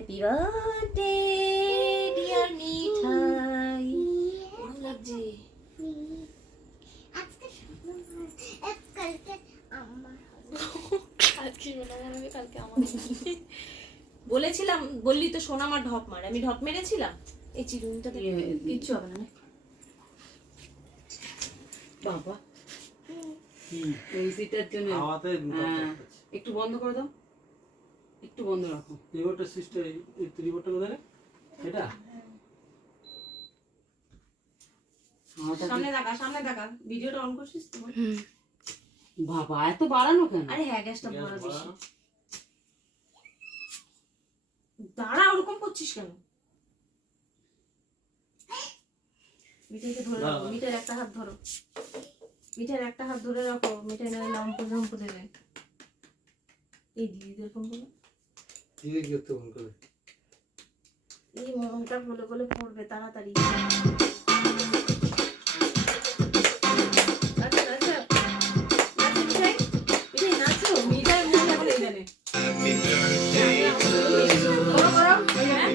Happy birthday dear মিঠাই। ভালো লাগছে। বলেছিলাম, বললি তো সোনা আমার ঢপ মার, আমি ঢপ মেরেছিলাম। এই চিরুনিটা কিচ্ছু হবে না। বাবা মিউজিকটার জন্য একটু বন্ধ করে দাও, একটু বন্ধ রাখো। রিমোটটা সিস্টেম, এই রিমোটটা কোথায়? এটা সামনে দেখা, সামনে দেখা। ভিডিওটা অন করছিস তো? বাবা এত বাড়ানো কেন? আরে হ্যাঁ, গ্যাসটা বড় বেশি। দাঁড়া, ওরকম করছিস কেন? মিঠাইকে ধরে রাখো, মিঠাইয়ের একটা হাত ধরো, মিঠাইয়ের একটা হাত ধরে রাখো। মিঠাই না লম্প লম্প দেবে। এই দিদিদের ফোন করো, দিদি কি করতে ফোন করে? এই মনটা বলে বলে পড়বে তাড়াতাড়ি। আচ্ছা আচ্ছা, নাচো মিঠাই, মিঠাই নাচো। মিঠাই মুখ এখন এই জানে করো করো। হ্যাঁ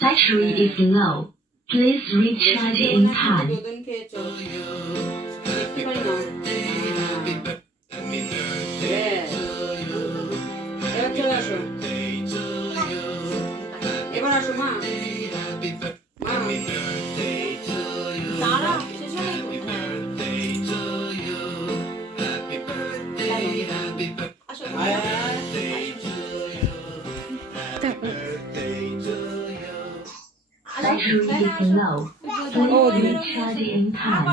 Battery is low. Please recharge in time. এবার আসো মা। তারা শেষ হয়ে আসো। Battery is low. Please recharge in time.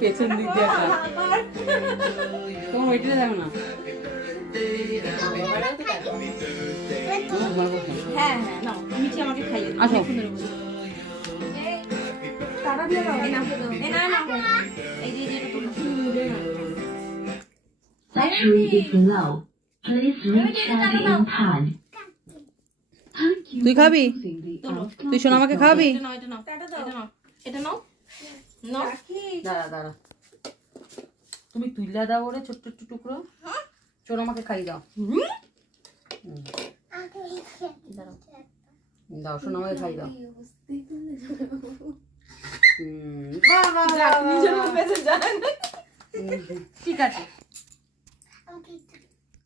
পেছন দিক দিয়ে তোমার ওইটা দেখো না। হ্যাঁ হ্যাঁ, নাও মিঠি আমাকে খাইয়ে দাও। আসো। টাকা দিয়ে দাও। এই নাও, এই নাও, নাও। এই যে এটা তো Battery is low. Please recharge in time. তুই খাবি? তুই শোন আমাকে খাবি? এটা নাও, এটা নাও, এটা নাও, এটা নাও, নাও। দাঁড়া দাঁড়া, তুমি তুইলা দাও ওরে ছোট্ট ছোট্ট টুকরো। শোন আমাকে খাই দাও। দাও শোন আমাকে খাই দাও। নিজের মুখ বেঁচে যায়। ঠিক আছে।